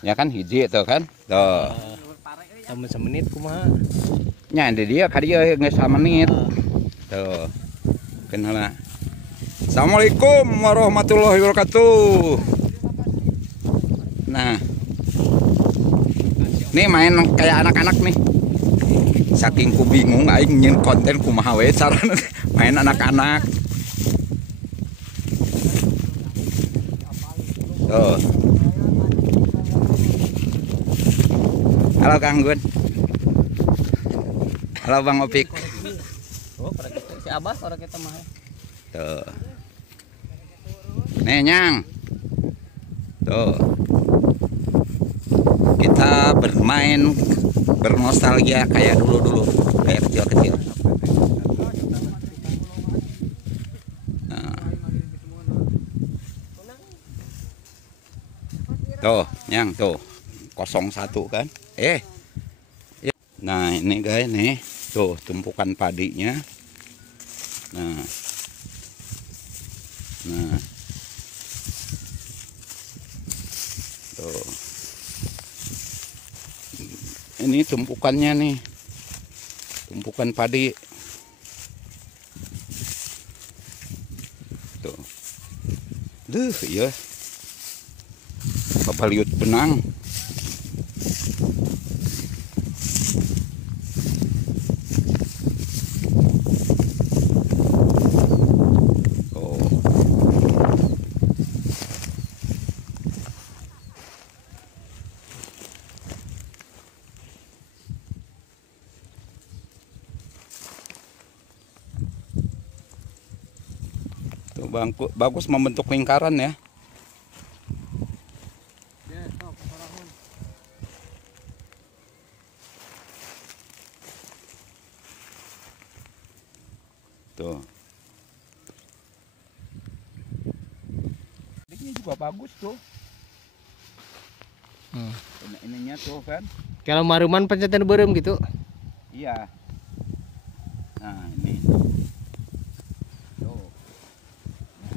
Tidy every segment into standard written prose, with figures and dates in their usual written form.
Ya kan hiji tuh kan. Tuh. Sama semenit kumaha. Nya di dia ka dieu geus samenit. Tuh. Kenala. Assalamualaikum warahmatullahi wabarakatuh. Nah. Nih main kayak anak-anak nih. Saking ku bingung aing nyin konten kumaha we carana main anak-anak. Tuh. Halo Kang Gun. Halo Bang Opik. Oh, para kita si Abah para kita mah. Tuh. Nih Nyang. Tuh. Kita bermain bernostalgia kayak dulu-dulu, kayak kecil-kecil. Nah. Tuh, Nyang tuh. 01 kan? Nah, ini guys nih. Tuh, tumpukan padinya. Nah. Nah. Tuh. Ini tumpukannya nih. Tumpukan padi. Tuh. Duh, iya. Kapaliut benang. Bagus membentuk lingkaran ya. Tuh. Ini juga bagus tuh. Ininya tuh kan. Kalau maruman pencetan berem gitu. Iya. Nah, ini.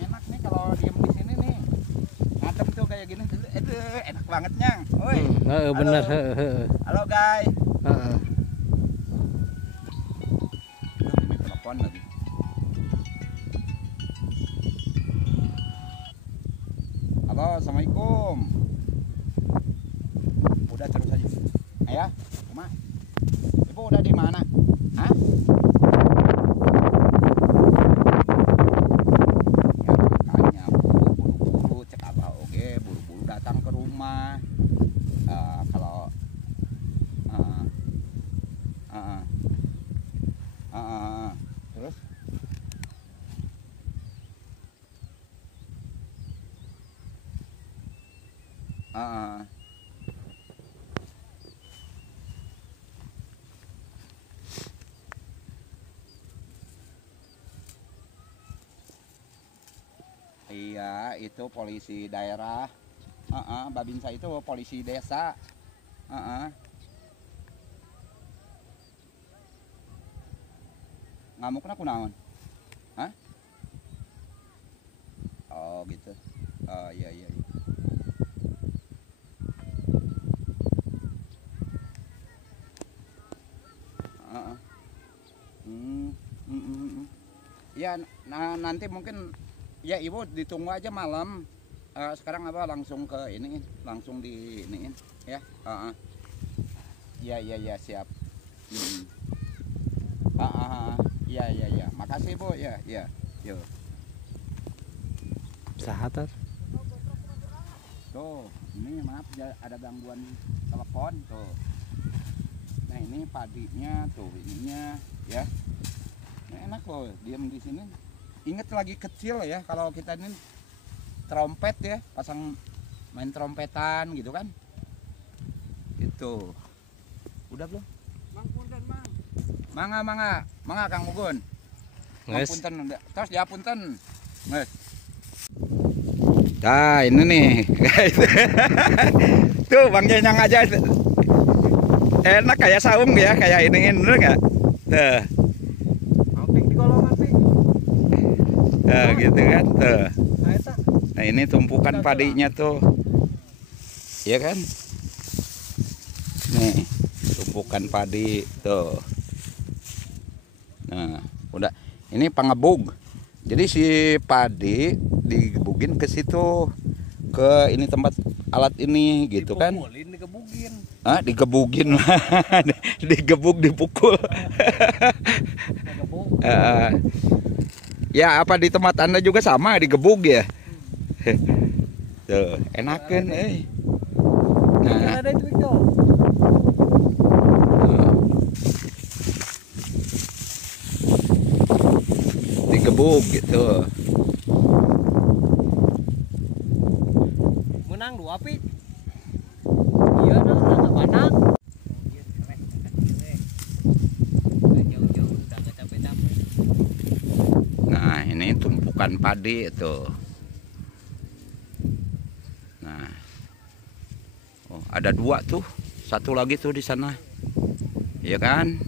Enak nih kalau diem di sini nih. Ngadem tuh kayak gini. Aduh, enak banget Nyang. Oi. Bener. Halo guys. Heeh. Ini telepon lagi. Halo, assalamualaikum. Udah terus aja. Ayah, Uma. Ibu udah di mana? Hah? Terus iya, itu polisi daerah. Babinsa itu polisi desa. Ngamukna kunaon? Hah? Oh gitu. Oh iya. Ya, nah nanti mungkin ya Ibu ditunggu aja malam. Sekarang apa langsung ke ini, langsung di ini ya. Iya siap. Iya. Makasih Bu ya. Yuk. Sahabat. Tuh, ini maaf ada gangguan telepon tuh. Nah, ini padinya tuh, ininya ya. Nah, enak loh diam di sini. Ingat lagi kecil ya kalau kita ini trompet ya, pasang main trompetan gitu kan. Itu. Udah belum? Mang punten, Mang. Mangga Kang Mugun. Punten, terus ya punten. Nges. Nah ini nih guys. Tuh Bang Jenyang aja enak kayak saung ya, kayak ini bener nggak? Tuh. Amping di golongan sih. Gitu kan tuh. Nah ini tumpukan padinya tuh. ya kan? Nih, tumpukan padi tuh. Nah, udah. Ini pangebug. Jadi si padi digebugin ke situ, ke ini tempat alat ini gitu kan? Dipukulin, digebugin. Ah, digebugin lah. Digebug, dipukul. Digebug. Ya apa di tempat Anda juga sama digebug ya? Tuh, enakan Nah, Ada itu Biko. digebug gitu. Menang 2 Pik. Iya nah, nggak menang. Nah, ini tumpukan padi itu. Nah, oh, ada 2 tuh, 1 lagi tuh di sana, ya kan?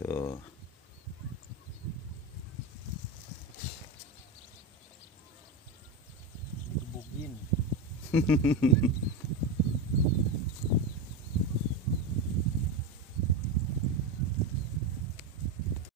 Tuh. Digebugin.